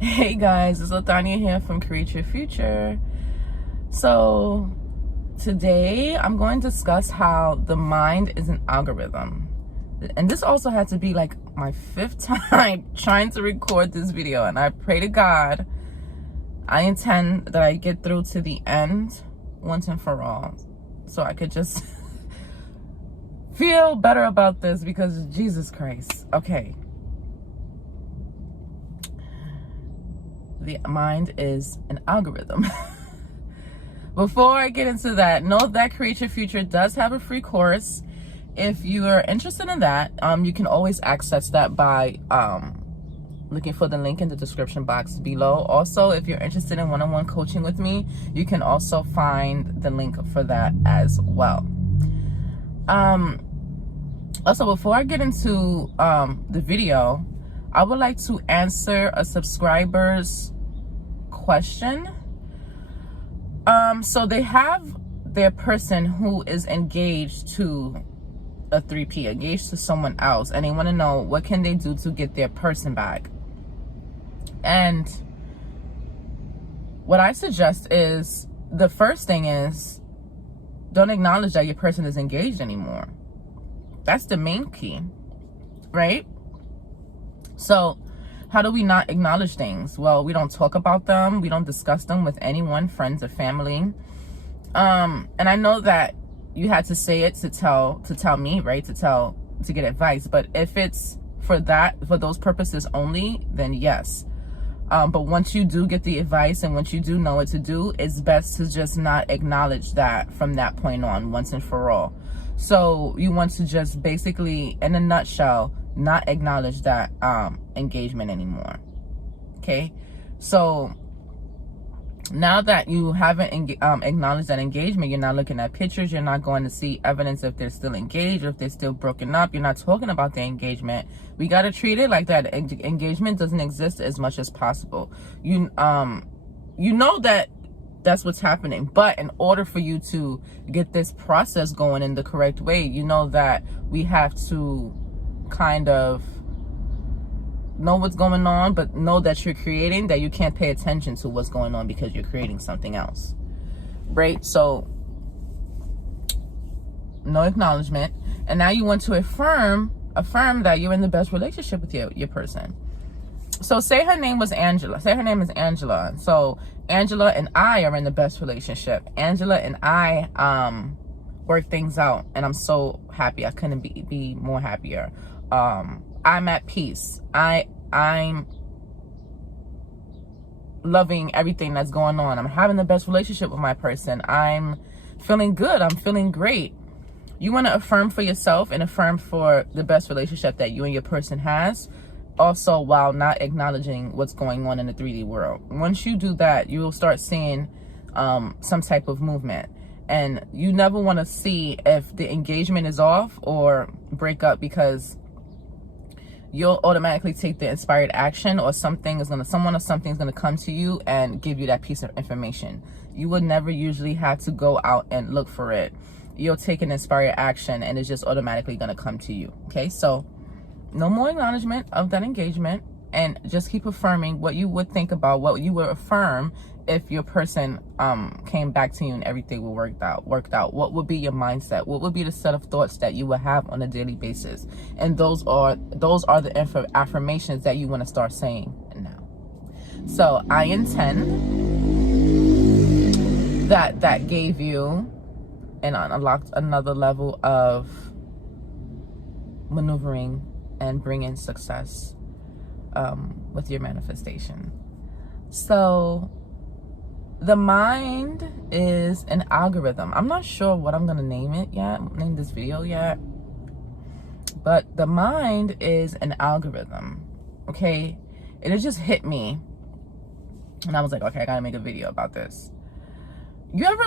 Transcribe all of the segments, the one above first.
Hey guys, it's Othania here from Create Your Future. So today I'm going to discuss how the mind is an algorithm. And this also had to be like my 5th time trying to record this video, and I pray to God I intend that I get through to the end once and for all, so I could just feel better about this, because Jesus Christ. Okay. The mind is an algorithm. Before I get into that, know that Create Your Future does have a free course. If you are interested in that, you can always access that by looking for the link in the description box below. Also, if you're interested in one-on-one coaching with me, you can also find the link for that as well. Also, before I get into the video, I would like to answer a subscriber's question. So they have their person who is engaged to a 3P, engaged to someone else, and they want to know what can they do to get their person back. And what I suggest is, the first thing is, don't acknowledge that your person is engaged anymore. That's the main key, right? So how do we not acknowledge things? Well, we don't talk about them. We don't discuss them with anyone, friends or family. And I know that you had to say it to tell me, right? To get advice. But if it's for those purposes only, then yes. But once you do get the advice and once you do know what to do, it's best to just not acknowledge that from that point on, once and for all. So you want to just basically, in a nutshell, not acknowledge that engagement anymore. Okay, so now that you haven't acknowledged that engagement, you're not looking at pictures, you're not going to see evidence if they're still engaged or if they're still broken up, you're not talking about the engagement. We got to treat it like that engagement doesn't exist as much as possible. You know that that's what's happening, but in order for you to get this process going in the correct way, you know that we have to kind of know what's going on, but know that you're creating, that you can't pay attention to what's going on because you're creating something else, right? So no acknowledgement. And now you want to affirm that you're in the best relationship with your person. So say her name was Angela. Say her name is Angela. So Angela and I are in the best relationship. Angela and I work things out, and I'm so happy. I couldn't be more happier. I'm at peace. I'm loving everything that's going on. I'm having the best relationship with my person. I'm feeling good. I'm feeling great. You want to affirm for yourself and affirm for the best relationship that you and your person has, also while not acknowledging what's going on in the 3D world. Once you do that, you will start seeing some type of movement. And you never want to see if the engagement is off or break up, because you'll automatically take the inspired action, or someone or something is going to come to you and give you that piece of information. You would never usually have to go out and look for it. You'll take an inspired action and it's just automatically going to come to you. Okay, so no more acknowledgement of that engagement, and just keep affirming what you would think about, what you would affirm if your person came back to you and everything worked out. What would be your mindset? What would be the set of thoughts that you would have on a daily basis? And those are the affirmations that you want to start saying now. So I intend that gave you and unlocked another level of maneuvering and bringing success with your manifestation. So the mind is an algorithm. I'm not sure what I'm gonna name this video yet, but the mind is an algorithm. Okay, it just hit me, and I was like, okay, I gotta make a video about this. You ever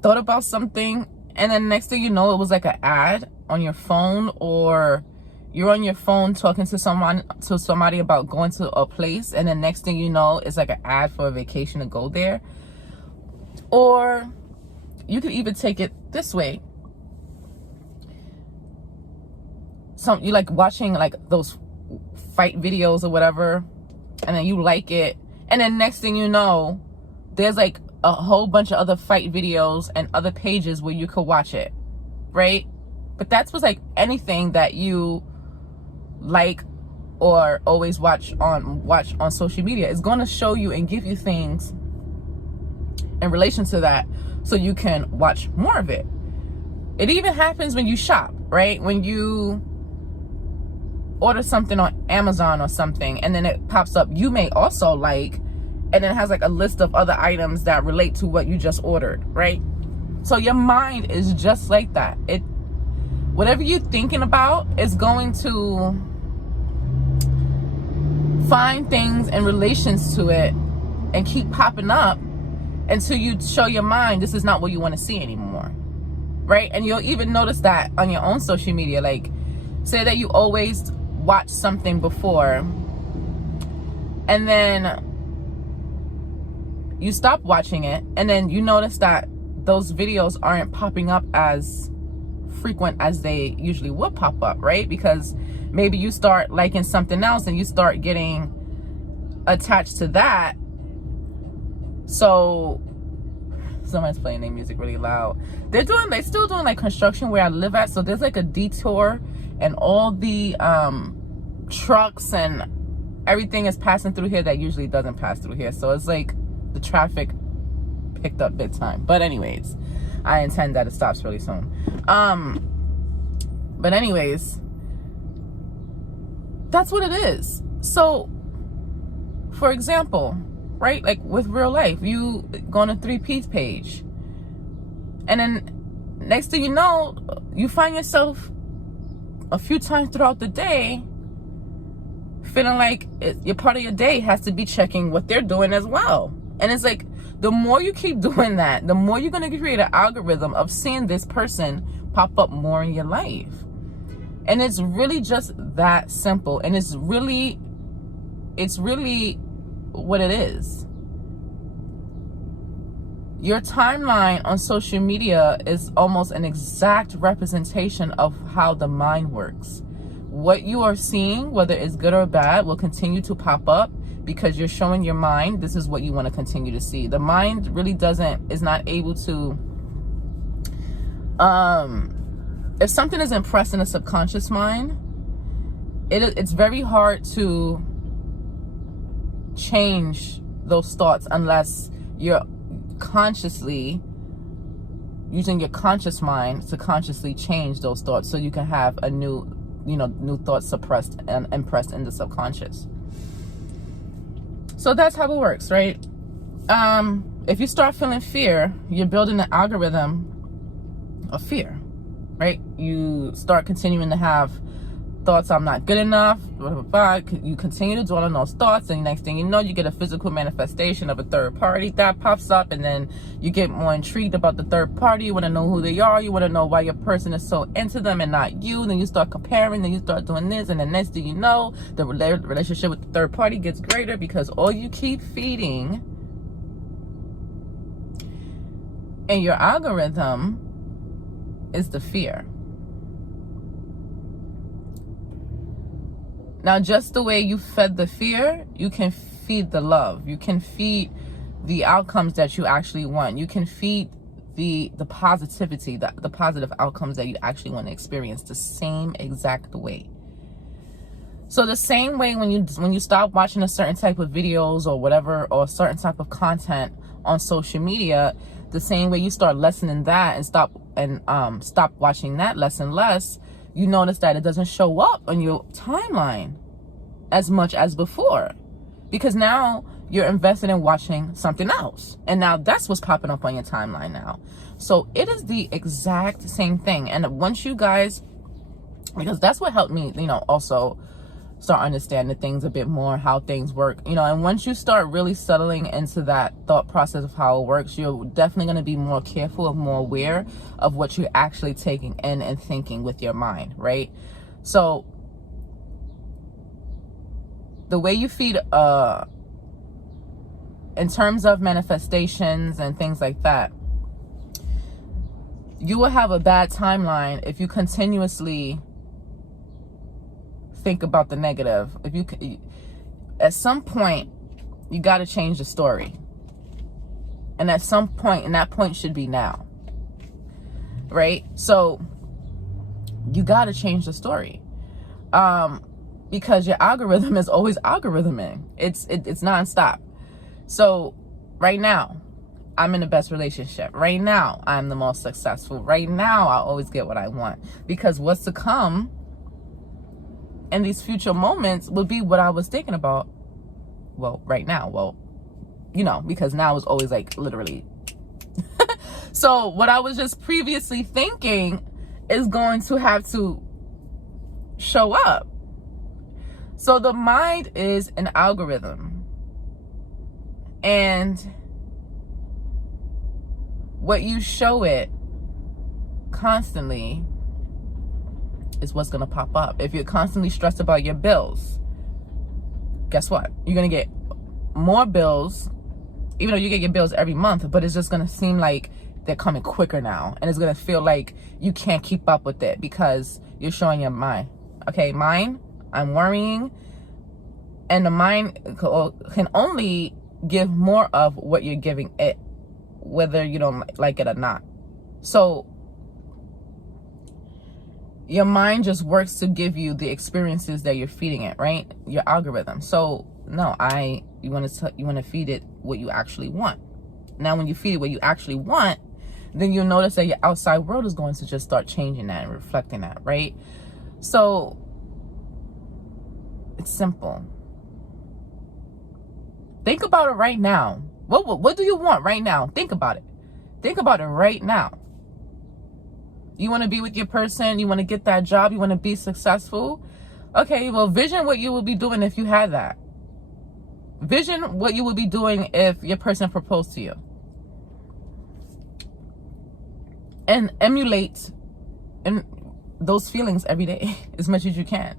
thought about something, and then next thing you know, it was like an ad on your phone, or you're on your phone talking to somebody about going to a place, and then next thing you know, it's like an ad for a vacation to go there. Or you could even take it this way. You like watching those fight videos or whatever, and then you like it, and then next thing you know, there's like a whole bunch of other fight videos and other pages where you could watch it, right? But that's what's like anything that you like or always watch on social media is going to show you and give you things in relation to that, so you can watch more of it. It even happens when you shop, right? When you order something on Amazon or something, and then it pops up, you may also like, and then it has like a list of other items that relate to what you just ordered, right? So your mind is just like that. Whatever you're thinking about is going to find things in relations to it and keep popping up until you show your mind this is not what you want to see anymore, right? And you'll even notice that on your own social media. Like, say that you always watch something before, and then you stop watching it, and then you notice that those videos aren't popping up as frequent as they usually would pop up, right? Because maybe you start liking something else and you start getting attached to that. So someone's playing their music really loud. They're still doing like construction where I live at, so there's like a detour, and all the trucks and everything is passing through here that usually doesn't pass through here. So it's like the traffic picked up big time. But anyways, I intend that it stops really soon. But anyways, that's what it is. So for example, right, like with real life, you go on a 3P's page, and then next thing you know, you find yourself a few times throughout the day feeling like your part of your day has to be checking what they're doing as well. And it's like, the more you keep doing that, the more you're going to create an algorithm of seeing this person pop up more in your life. And it's really just that simple. And it's really what it is. Your timeline on social media is almost an exact representation of how the mind works. What you are seeing, whether it's good or bad, will continue to pop up because you're showing your mind this is what you want to continue to see. The mind really is not able to, if something is impressed in a subconscious mind, it's very hard to change those thoughts unless you're consciously using your conscious mind to consciously change those thoughts, so you can have a new thoughts suppressed and impressed in the subconscious. So that's how it works, right? If you start feeling fear, you're building an algorithm of fear, right? You start continuing to have thoughts, I'm not good enough, blah, blah, blah. You continue to dwell on those thoughts, and the next thing you know, you get a physical manifestation of a third party that pops up, and then you get more intrigued about the third party. You want to know who they are. You want to know why your person is so into them and not you. Then you start comparing, then you start doing this, and the next thing you know, the relationship with the third party gets greater because all you keep feeding in your algorithm is the fear. Now, just the way you fed the fear, you can feed the love. You can feed the outcomes that you actually want. You can feed the positivity, the positive outcomes that you actually want to experience the same exact way. So the same way when you stop watching a certain type of videos or whatever, or a certain type of content on social media, the same way you start lessening that and stop watching that less and less, you notice that it doesn't show up on your timeline as much as before, because now you're invested in watching something else, and now that's what's popping up on your timeline now. So it is the exact same thing. And once you guys, because that's what helped me, also start understanding things a bit more, how things work, and once you start really settling into that thought process of how it works, you're definitely going to be more careful and more aware of what you're actually taking in and thinking with your mind, right? So the way you feed in terms of manifestations and things like that, you will have a bad timeline if you continuously think about the negative. at some point, you got to change the story. And at some point, and that point should be now. Right? So you got to change the story. Because your algorithm is always algorithming. It's nonstop. So right now, I'm in the best relationship. Right now, I'm the most successful. Right now, I always get what I want. Because what's to come in these future moments will be what I was thinking about. Well, right now. Well, you know, because now is always like literally. So what I was just previously thinking is going to have to show up. So the mind is an algorithm. And what you show it constantly is what's going to pop up. If you're constantly stressed about your bills, guess what? You're going to get more bills, even though you get your bills every month, but it's just going to seem like they're coming quicker now. And it's going to feel like you can't keep up with it because you're showing your mind. Okay, mind, I'm worrying. And the mind can only give more of what you're giving it, whether you don't like it or not. So your mind just works to give you the experiences that you're feeding it, right? Your algorithm. So no, you want to feed it what you actually want. Now, when you feed it what you actually want, then you'll notice that your outside world is going to just start changing that and reflecting that, right? So it's simple. Think about it right now. What do you want right now? Think about it. Think about it right now. You want to be with your person. You want to get that job. You want to be successful. Okay, well, vision what you would be doing if you had that. Vision what you would be doing if your person proposed to you. And emulate those feelings every day as much as you can.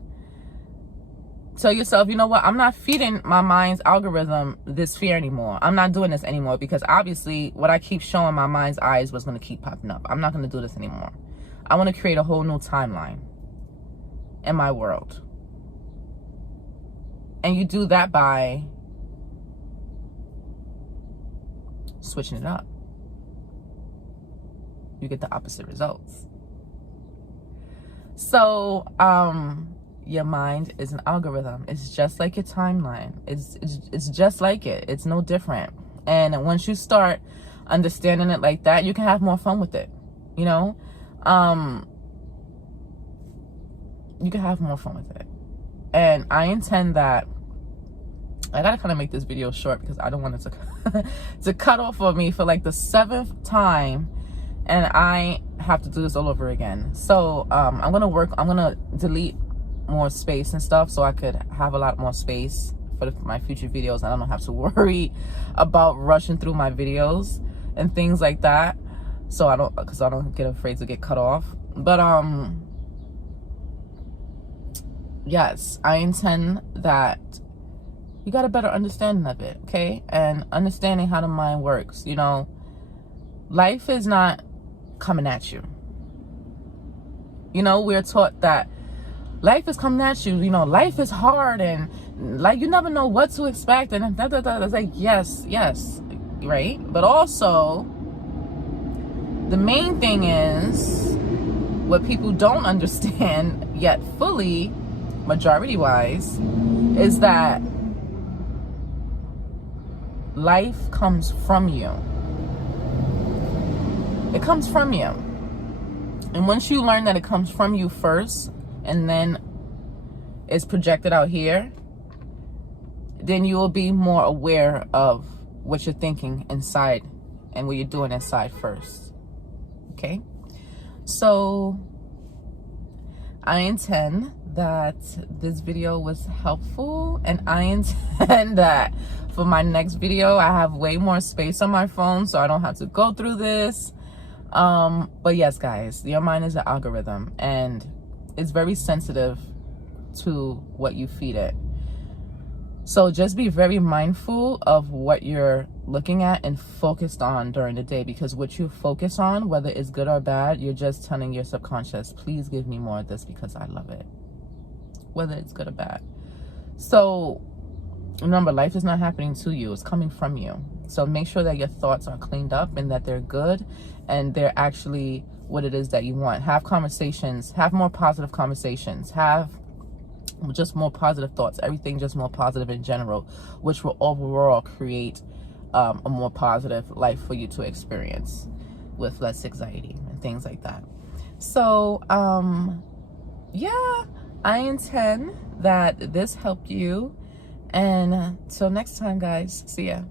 Tell yourself, you know what? I'm not feeding my mind's algorithm this fear anymore. I'm not doing this anymore because obviously what I keep showing my mind's eyes was going to keep popping up. I'm not going to do this anymore. I want to create a whole new timeline in my world. And you do that by switching it up. You get the opposite results. So, your mind is an algorithm. It's just like your timeline. It's just like it. It's no different. And once you start understanding it like that, you can have more fun with it. You know, you can have more fun with it. And I intend that. I gotta kind of make this video short because I don't want it to cut off of me for like the 7th time, and I have to do this all over again. So I'm gonna delete more space and stuff so I could have a lot more space for my future videos. I don't have to worry about rushing through my videos and things like that. So I don't get afraid to get cut off. But yes, I intend that you got a better understanding of it, okay? And understanding how the mind works. You know, life is not coming at you. You know, we're taught that life is coming at you. You know, life is hard and like you never know what to expect. And it's like, yes, right? But also, the main thing is what people don't understand yet fully, majority-wise, is that life comes from you. It comes from you. And once you learn that it comes from you first, and then it's projected out here, then you will be more aware of what you're thinking inside and what you're doing inside first. Okay? So I intend that this video was helpful, and I intend that for my next video I have way more space on my phone so I don't have to go through this. But yes, guys, your mind is an algorithm, and it's very sensitive to what you feed it. So just be very mindful of what you're looking at and focused on during the day, because what you focus on, whether it's good or bad, you're just telling your subconscious, please give me more of this because I love it, whether it's good or bad. So Remember, life is not happening to you. It's coming from you. So make sure that your thoughts are cleaned up and that they're good and they're actually what it is that you want. Have conversations. Have more positive conversations. Have just more positive thoughts. Everything just more positive in general, which will overall create a more positive life for you to experience with less anxiety and things like that. So, yeah, I intend that this helped you. And till next time, guys. See ya.